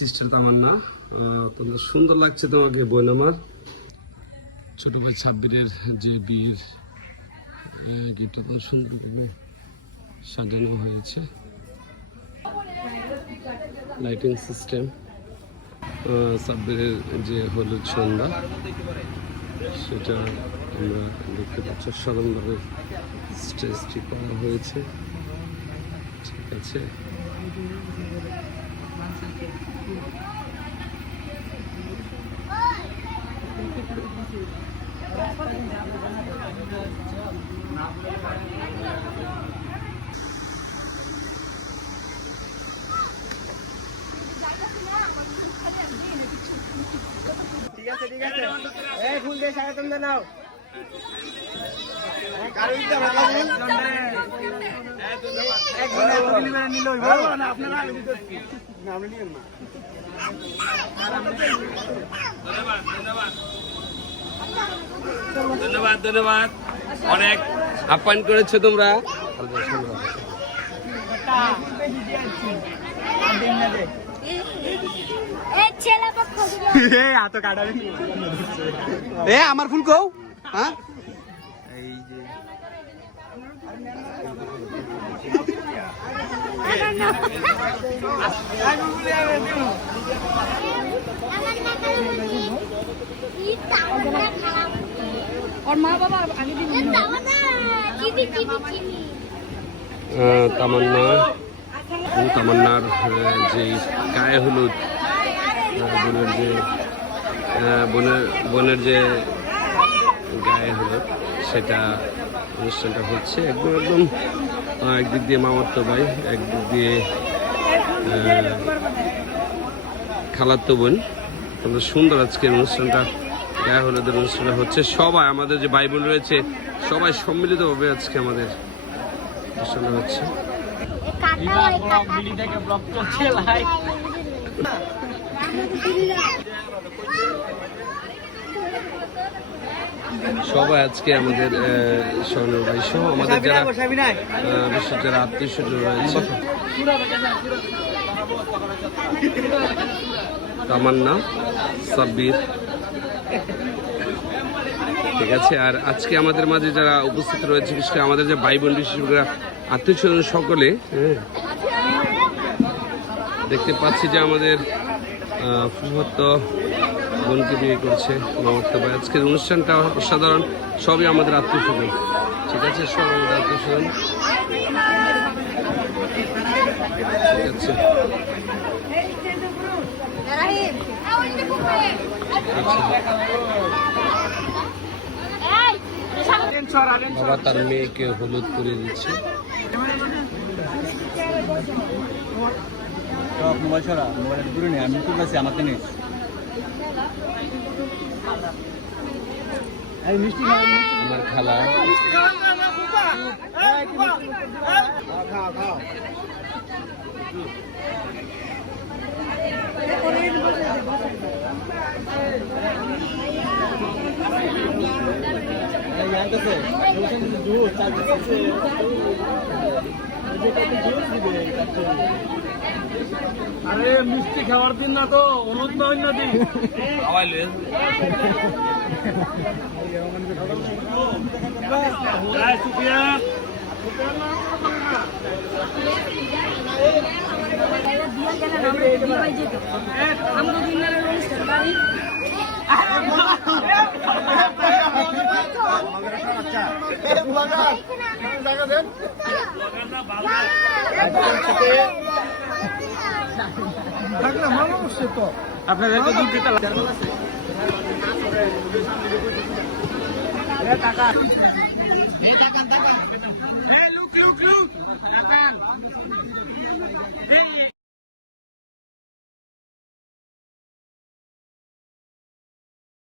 Sister তামান্না তোমার সুন্দর লাগছে তোমাকে, বোন আমার। ছোট ভাই ছাব্বিরের যে বিয়ের গিফটটা খুব সুন্দর সাজানো হয়েছে। লাইটিং সিস্টেম সাব্বিরের যে হলুদ সন্ধ্যা, সেটা আমরা দেখতে পাচ্ছি। স্মরণভাবে স্টেজটি করা হয়েছে। ঠিক আছে। ঠিক আছে ঠিক আছে। এই ফুল দিয়ে স্বাগতম জানাও। ধন্যবাদ ধন্যবাদ। অনেক আপ্যায়ন করেছ তোমরা। এ আমার ফুল কও হ্যাঁ? এই যে ওর মা বাবা আগে দিন চিনি চিনি চিনি আহ, তামান্না। ও তামান্নার যে গায়ে হলুদ বোনের যে বোনের বোনের যে গায়ে হলুদ সেটা অনুষ্ঠানটা হচ্ছে একদম একদম একদিক দিয়ে মামাত্ম ভাই একদিক দিয়ে আহ, খালাত্তো বোন। তোমরা সুন্দর আজকের অনুষ্ঠানটা গায়ে হলুদের অনুষ্ঠানটা হচ্ছে। সবাই আমাদের যে ভাই বোন রয়েছে সবাই সম্মিলিতভাবে আজকে আমাদের অনুষ্ঠানটা হচ্ছে। সবাই আজকে আমাদের স্বর্ণের ভাই সহ আমাদের যারা বিশ্বের যারা আত্মীয় স্বজন রয়েছে। তামান্না সাব্বির। ঠিক আছে আর আজকে আমাদের মাঝে যারা উপস্থিত রয়েছে বিশেষ করে আমাদের যে ভাই বোন বিশেষ করে আত্মীয় স্বজন সকলে দেখতে পাচ্ছি যে আমাদের ফুফাতো বোনকে বিয়ে করছে মামাত্ম ভাই, আজকের অনুষ্ঠানটা অসাধারণ। সবই আমাদের আত্মীয় স্বজন। ঠিক আছে, সব আমাদের আত্মীয় স্বজন। ঠিক আছে। বাবা, তার মেয়েকে হলুদ করে দিচ্ছে। মোবাইলের দূরে নেই আমি আছে আমাকে আমার খালা খাও খাও এই আনতেছে জুস চাচ্ছে আরে মিষ্টি খাওয়ার দিন না তো হলুদ না না দিন আমরা আপনাদের তো দুধ দিতে টাকা